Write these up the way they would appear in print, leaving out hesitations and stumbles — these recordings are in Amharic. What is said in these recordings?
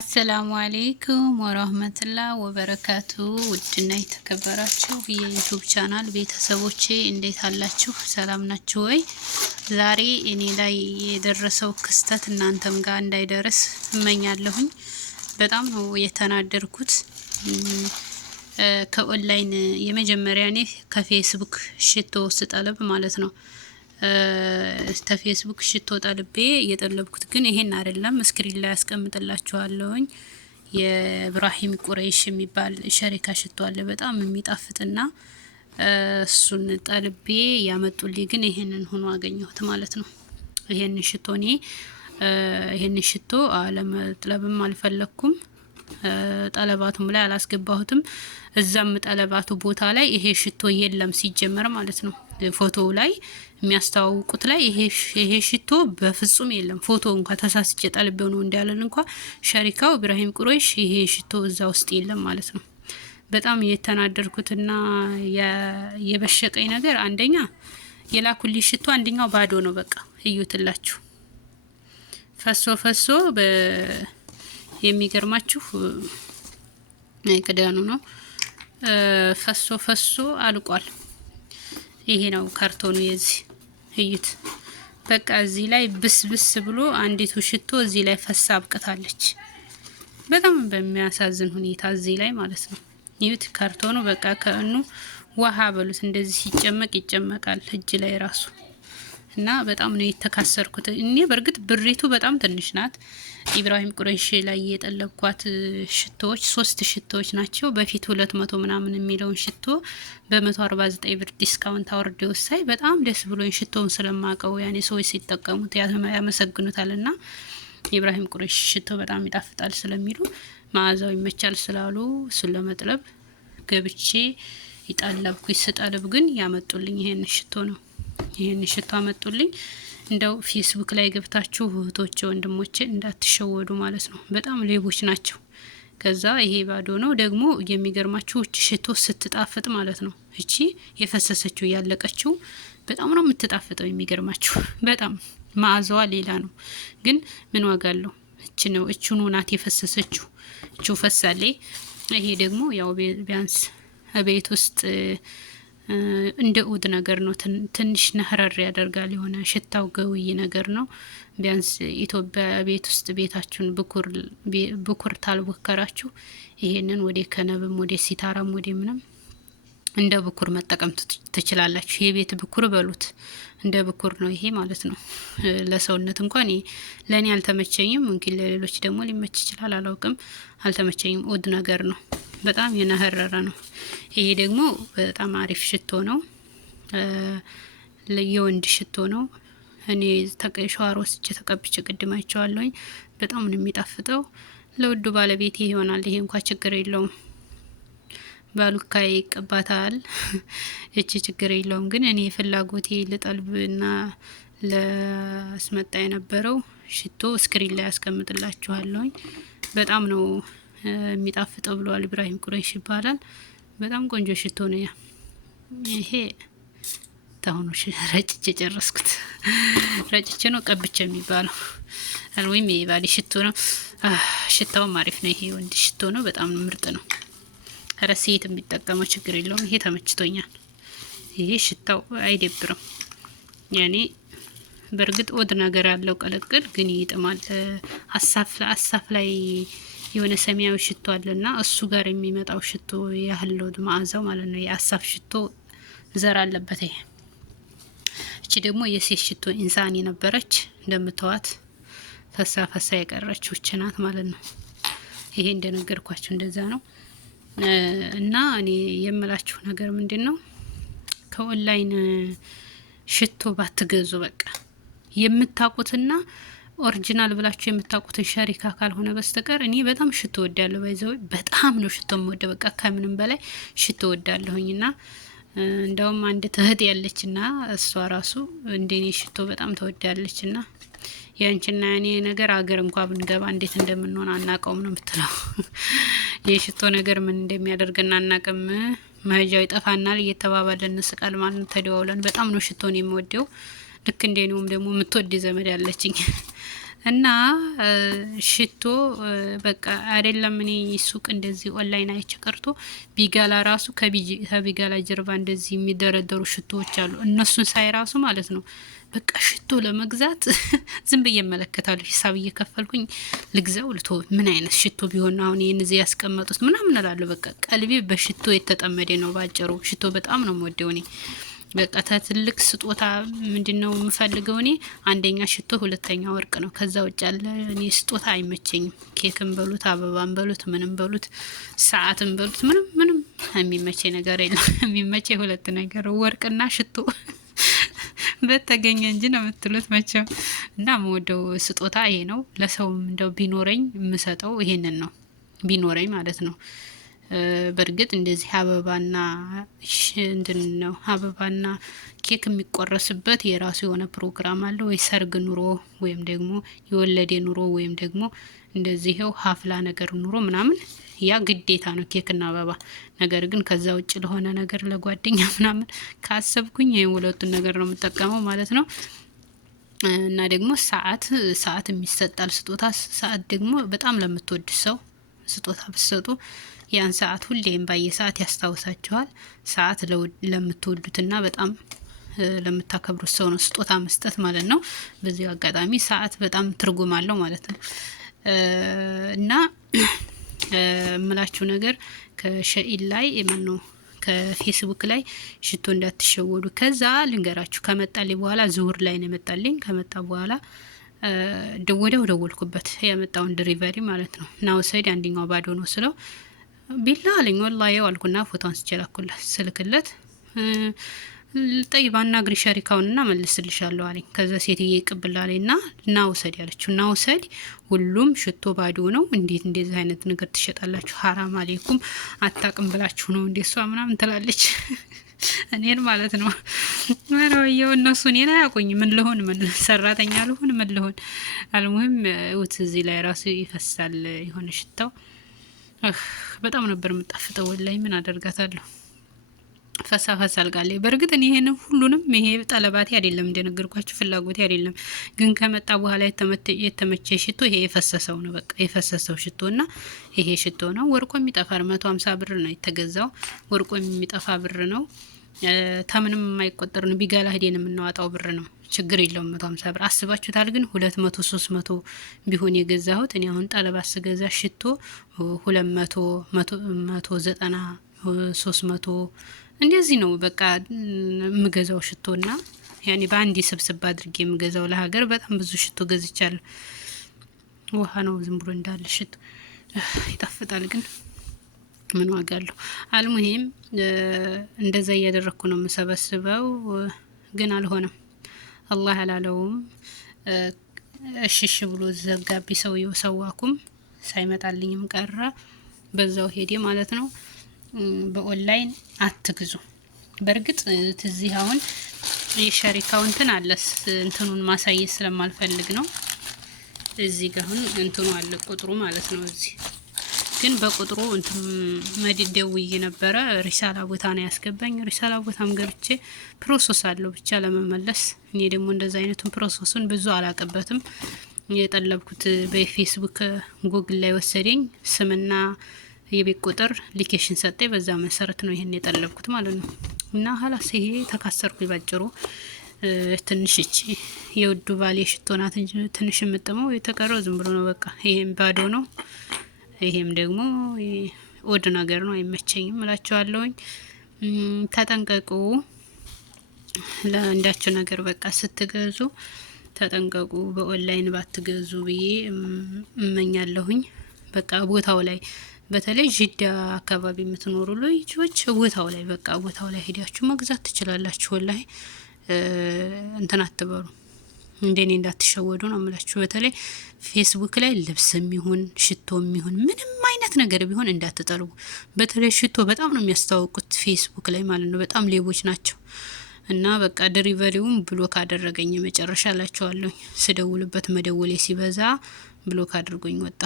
አሰላሙ አሌይኩም ወራህመቱላህ ወበረካቱ። ውድና የተከበራችሁ የዩቲዩብ ቻናል ቤተሰቦቼ እንዴት አላችሁ? ሰላም ናችሁ ወይ? ዛሬ እኔ ላይ የደረሰው ክስተት እናንተም ጋር እንዳይደርስ እመኛለሁኝ። በጣም ነው የተናደርኩት። ከኦንላይን የመጀመሪያ እኔ ከፌስቡክ ሽቶ ስጠልብ ማለት ነው ተፌስቡክ ሽቶ ጠልቤ እየጠለብኩት ግን ይሄን አይደለም። ስክሪን ላይ ያስቀምጥላችኋለሁኝ። የኢብራሂም ቁረይሽ የሚባል ሸሪካ ሽቶ አለ በጣም የሚጣፍጥና እሱን ጠልቤ ያመጡልኝ ግን ይሄንን ሆኖ አገኘሁት ማለት ነው። ይሄንን ሽቶ እኔ ይሄንን ሽቶ አለመጥለብም አልፈለኩም። ጠለባቱም ላይ አላስገባሁትም። እዛም ጠለባቱ ቦታ ላይ ይሄ ሽቶ የለም ሲጀመር ማለት ነው። ፎቶው ላይ የሚያስተዋውቁት ላይ ይሄ ሽቶ በፍጹም የለም። ፎቶ እንኳን ተሳስቼ ጠልቤው ነው እንዳለን እንኳን ሸሪካው ኢብራሂም ቁረይሽ ይሄ ሽቶ እዛ ውስጥ የለም ማለት ነው። በጣም የተናደርኩትና የበሸቀኝ ነገር አንደኛ የላኩልኝ ሽቶ አንደኛው ባዶ ነው። በቃ እዩትላችሁ ፈሶ የሚገርማችሁ ክዳኑ ነው ፈሶ አልቋል። ይሄ ነው ካርቶኑ የዚህ እዩት። በቃ እዚህ ላይ ብስ ብሎ አንዲቱ ሽቶ እዚህ ላይ ፈሳ አብቅታለች። በጣም በሚያሳዝን ሁኔታ እዚህ ላይ ማለት ነው። እዩት ካርቶኑ በቃ ከእኑ ውሃ በሉት እንደዚህ ሲጨመቅ ይጨመቃል እጅ ላይ ራሱ እና በጣም ነው የተካሰርኩት። እኔ በርግጥ ብሪቱ በጣም ትንሽ ናት። ኢብራሂም ቁረይሽ ላይ የጠለብኳት ሽቶዎች 3 ሽቶዎች ናቸው። በፊት 200 ምናምን የሚለውን ሽቶ በ149 ብር ዲስካውንት አውርደው ሳይ በጣም ደስ ብሎኝ ሽቶውን ስለማቀው ያኔ ሰዎች ሲጠቀሙት ያመሰግኑታልና ኢብራሂም ቁረይሽ ሽቶ በጣም ይጣፍጣል ስለሚሉ መዓዛው ይመቻል ስላሉ እሱን ለመጥለብ ገብቼ ይጣላብኩ ይስጣልብ ግን ያመጡልኝ ይሄን ሽቶ ነው። ይሄን ሽቶ አመጡልኝ። እንደው ፌስቡክ ላይ ገብታችሁ እህቶቼ ወንድሞቼ እንዳትሸወዱ ማለት ነው። በጣም ሌቦች ናቸው። ከዛ ይሄ ባዶ ነው ደግሞ የሚገርማችሁ እቺ ሽቶ ስትጣፍጥ ማለት ነው። እቺ የፈሰሰችው ያለቀችው በጣም ነው የምትጣፍጠው። የሚገርማችሁ በጣም መዓዛዋ ሌላ ነው። ግን ምን ዋጋ አለው? እቺኑ ናት የፈሰሰችው። እቺ ፈሳሌ ይሄ ደግሞ ያው ቢያንስ ቤት ውስጥ እንደ ኡድ ነገር ነው። ትንሽ ነህረር ያደርጋል። የሆነ ሽታው ገውይ ነገር ነው። ቢያንስ ኢትዮጵያ ቤት ውስጥ ቤታችሁን ብኩር ታልወከራችሁ ይሄንን ወደ ከነብም ወደ ሲታራም ወደ ምንም እንደ ብኩር መጠቀም ትችላላችሁ። የቤት ብኩር በሉት እንደ ብኩር ነው ይሄ ማለት ነው። ለሰውነት እንኳን ለኔ አልተመቸኝም። እንግዲህ ለሌሎች ደግሞ ሊመች ይችላል አላውቅም። አልተመቸኝም። ኡድ ነገር ነው። በጣም የነህረረ ነው። ይሄ ደግሞ በጣም አሪፍ ሽቶ ነው። የወንድ ሽቶ ነው። እኔ ሸዋር ወስጄ ተቀብቼ ቅድም አይቼዋለሁኝ። በጣም ነው የሚጣፍጠው። ለውዱ ባለቤቴ ይሆናል። ይሄ እንኳን ችግር የለውም። ባሉካይ ይቀባታል። እቺ ችግር የለውም። ግን እኔ ፍላጎቴ ልጠልብና ለስመጣ የነበረው ሽቶ ስክሪን ላይ ያስቀምጥላችኋለሁኝ። በጣም ነው የሚጣፍጠው ብለዋል። ኢብራሂም ቁረይሽ ይባላል። በጣም ቆንጆ ሽቶ ነው። ይሄ ታውኑ ረጭቼ ጨረስኩት። ረጭቼ ነው ቀብቼ የሚባለው አልወይም የባሊ ሽቶ ነው። ሽታውም አሪፍ ነው። ይሄ ወንድ ሽቶ ነው። በጣም ምርጥ ነው። ረሲት የሚጠቀመው ችግር የለውም። ይሄ ተመችቶኛል። ይሄ ሽታው አይደብርም። ያኔ በርግጥ ወድ ነገር ያለው ቀለቅል ግን ይጥማል። አሳፍ ላይ የሆነ ሰማያዊ ሽቶ አለና እሱ ጋር የሚመጣው ሽቶ ያህል መዓዛው ማለት ነው። የአሳፍ ሽቶ ዘር አለበት። ይሄ እቺ ደግሞ የሴት ሽቶ ኢንሳን የነበረች እንደምትዋት ፈሳ የቀረችው እቺ ናት ማለት ነው። ይሄ እንደነገርኳችሁ እንደዛ ነው። እና እኔ የምላችሁ ነገር ምንድነው ከኦንላይን ሽቶ ባትገዙ በቃ የምታቁትና ኦሪጂናል ብላችሁ የምታቁትን ሸሪካ ካልሆነ በስተቀር እኔ በጣም ሽቶ ወዳለሁ። ባይዘው በጣም ነው ሽቶ ወደ በቃ ከምንም በላይ ሽቶ ወዳለሁኝና እንደውም አንድ እህት ያለችና እሷ ራሱ እንደኔ ሽቶ በጣም ተወዳለችና ያንቺና እኔ ነገር አገር እንኳን ብንገባ እንዴት እንደምንሆን አናቀውም ነው የምትለው። የሽቶ ነገር ምን እንደሚያደርግና አናቀም። መሄጃው ይጠፋናል እየተባባለን እንስቃል ማለት ነው። ተደዋውለን በጣም ነው ሽቶን የሚወደው። ልክ እንደኔውም ደግሞ የምትወድ ዘመድ ያለችኝ እና ሽቶ በቃ አይደለም እኔ ሱቅ እንደዚህ ኦንላይን አይቼ ቀርቶ ቢጋላ ራሱ ከቢጋላ ጀርባ እንደዚህ የሚደረደሩ ሽቶዎች አሉ። እነሱን ሳይ ራሱ ማለት ነው በቃ ሽቶ ለመግዛት ዝም ብዬ እመለከታለሁ። ሂሳብ እየከፈልኩኝ ልግዛው ልቶ ምን አይነት ሽቶ ቢሆን አሁን ይህን እዚህ ያስቀመጡት ምናምን እላለሁ። በቃ ቀልቤ በሽቶ የተጠመደ ነው። ባጭሩ ሽቶ በጣም ነው የምወደው እኔ። በቃ ትልቅ ስጦታ ምንድነው የምፈልገው እኔ? አንደኛ ሽቶ፣ ሁለተኛ ወርቅ ነው። ከዛ ውጭ ያለ እኔ ስጦታ አይመቸኝም። ኬክም በሉት፣ አበባም በሉት፣ ምንም በሉት፣ ሰዓትም በሉት፣ ምንም የሚመቸኝ ነገር የለም። የሚመቸኝ ሁለት ነገር ወርቅና ሽቶ በተገኘ እንጂ ነው የምትሉት መቼም። እና የምወደው ስጦታ ይሄ ነው። ለሰውም እንደው ቢኖረኝ የምሰጠው ይሄንን ነው፣ ቢኖረኝ ማለት ነው። በእርግጥ እንደዚህ አበባና እንትን ነው አበባና ኬክ የሚቆረስበት የራሱ የሆነ ፕሮግራም አለ ወይ ሰርግ ኑሮ ወይም ደግሞ የወለዴ ኑሮ ወይም ደግሞ እንደዚህው ሀፍላ ነገር ኑሮ ምናምን ያ ግዴታ ነው ኬክና አበባ። ነገር ግን ከዛ ውጭ ለሆነ ነገር ለጓደኛ ምናምን ካሰብኩኝ ይሄን ሁለቱን ነገር ነው የምጠቀመው ማለት ነው። እና ደግሞ ሰዓት የሚሰጣል ስጦታ። ሰዓት ደግሞ በጣም ለምትወድ ሰው ስጦታ ብትሰጡ ያን ሰዓት ሁሌም ባየሰዓት ያስታውሳችኋል። ሰዓት ለምትወዱትና በጣም ለምታከብሩት ሰው ነው ስጦታ መስጠት ማለት ነው። በዚህ አጋጣሚ ሰዓት በጣም ትርጉም አለው ማለት ነው። እና እምላችሁ ነገር ከሸኢል ላይ ነው ከፌስቡክ ላይ ሽቶ እንዳትሸወዱ። ከዛ ልንገራችሁ ከመጣልኝ በኋላ ዙሁር ላይ ነው የመጣልኝ። ከመጣ በኋላ ወዲያው ደወልኩበት ያመጣውን ድሪቨሪ ማለት ነው። እና ወሰድ አንደኛው ባዶ ነው ስለው ቢላ አለኝ። ወላሂ አልኩና ፎቶ አንስቼ ላኩለት ስልክለት ጠይባ አናግሪ ሸሪካውንና መልስልሻለሁ አለኝ። ከዛ ሴትዬ ይቅብላለኝና ና ውሰድ ያለችው ና ውሰድ። ሁሉም ሽቶ ባዶ ነው። እንዴት እንደዚህ አይነት ነገር ትሸጣላችሁ? ሀራም አለይኩም አታቅም ብላችሁ ነው እንዴ? እሷ ምናምን ትላለች እኔን ማለት ነው። ወራው እነሱ እኔን አያውቁኝ። ምን ልሆን ምን ሰራተኛ ልሆን ምን ልሆን? አልሙሂም ውት እዚህ ላይ ራሱ ይፈሳል የሆነ ሽታው በጣም ነበር የምጣፍጠው። ወላይ ምን አደርጋታለሁ? ፈሳ አልጋለ። በእርግጥ እኔ ይሄን ሁሉንም ይሄ ጠለባቴ አይደለም እንደነገርኳችሁ ፍላጎቴ አይደለም። ግን ከመጣ በኋላ የተመቸ ሽቶ ይሄ የፈሰሰው ነው። በቃ የፈሰሰው ሽቶና ይሄ ሽቶ ነው። ወርቆ የሚጠፋ 150 ብር ነው የተገዛው። ወርቆ የሚጠፋ ብር ነው። ታምንም የማይቆጠር ነው። ቢጋላ ሄደን የምናዋጣው ብር ነው። ችግር የለውም 150 ብር አስባችሁታል። ግን 200 300 ቢሆን የገዛሁት እኔ አሁን ጠለባት ስገዛ ሽቶ 200 190 300 እንደዚህ ነው በቃ የምገዛው ሽቶና ያኔ በአንድ ስብስብ አድርጌ የምገዛው። ለሀገር በጣም ብዙ ሽቶ ገዝቻለሁ። ውሃ ነው ዝም ብሎ እንዳለ ሽቶ ይጣፍጣል፣ ግን ምን ዋጋ አለው? አልሙሂም እንደዛ እያደረኩ ነው የምሰበስበው፣ ግን አልሆነም። አላህ አላለውም። እሽሽ ብሎ ዘጋቢ ሰውየው ሰዋኩም ሳይመጣልኝም ቀረ። በዛው ሄዴ ማለት ነው። በኦንላይን አትግዙ። በእርግጥ እዚህ አሁን የሸሪካው እንትን አለስ እንትኑን ማሳየት ስለማልፈልግ ነው። እዚህ ጋር አሁን እንትኑ አለ ቁጥሩ ማለት ነው። እዚህ ግን በቁጥሩ እንትን መድደውዬ ነበረ። ሪሳላ ቦታ ነው ያስገባኝ። ሪሳላ ቦታም ገብቼ ፕሮሰስ አለው ብቻ ለመመለስ። እኔ ደግሞ እንደዛ አይነቱን ፕሮሰሱን ብዙ አላቀበትም። የጠለብኩት በፌስቡክ ጉግል ላይ ወሰደኝ። ስምና የቤት ቁጥር ሊኬሽን ሰጠኝ። በዛ መሰረት ነው ይሄን የጠለብኩት ማለት ነው። እና ሀላስ ይሄ ተካሰርኩ ባጭሩ። ትንሽ እቺ የውዱ ባሌ ሽቶ ናት እንጂ ትንሽ የምጥመው የተቀረው ዝም ብሎ ነው በቃ። ይሄም ባዶ ነው። ይሄም ደግሞ ኦድ ነገር ነው፣ አይመቸኝም እላችኋለሁኝ። ተጠንቀቁ ለእንዳችሁ ነገር በቃ ስትገዙ ተጠንቀቁ። በኦንላይን ባትገዙ ብዬ እመኛለሁኝ። በቃ ቦታው ላይ በተለይ ጅዳ አካባቢ የምትኖሩ ልጆች ቦታው ላይ በቃ ቦታው ላይ ሄዳችሁ መግዛት ትችላላችሁ። ወላሂ እንትን አትበሉ፣ እንደኔ እንዳትሸወዱ ነው የምላችሁ። በተለይ ፌስቡክ ላይ ልብስም ይሁን ሽቶም ይሁን ምንም አይነት ነገር ቢሆን እንዳትጠልቡ። በተለይ ሽቶ በጣም ነው የሚያስተዋውቁት ፌስቡክ ላይ ማለት ነው። በጣም ሌቦች ናቸው። እና በቃ ድሪቨሪውን ብሎክ አደረገኝ መጨረሻ ላችኋለሁ። ስደውልበት መደወሌ ሲበዛ ብሎክ አድርጎኝ ወጣ።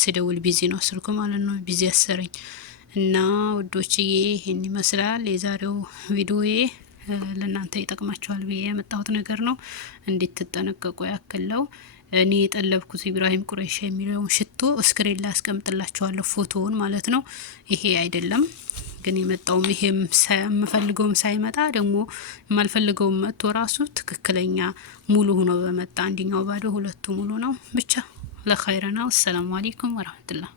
ስደውል ቢዚ ነው ስልኩ ማለት ነው። ቢዚ ያሰረኝ። እና ውዶችዬ ይሄን ይመስላል የዛሬው ቪዲዮዬ። ለእናንተ ይጠቅማችኋል ብዬ የመጣሁት ነገር ነው። እንዴት ተጠነቀቁ ያክለው። እኔ የጠለብኩት ኢብራሂም ቁረይሽ የሚለውን ሽቶ ስክሪን ላይ አስቀምጥላችኋለሁ ፎቶውን ማለት ነው። ይሄ አይደለም ግን የመጣውም ይሄም የምፈልገውም ሳይመጣ ደግሞ የማልፈልገውም መጥቶ ራሱ ትክክለኛ ሙሉ ሆኖ በመጣ አንደኛው ባዶ ሁለቱ ሙሉ ነው። ብቻ ለኸይር ነው። ሰላም አለይኩም ወራህመቱላህ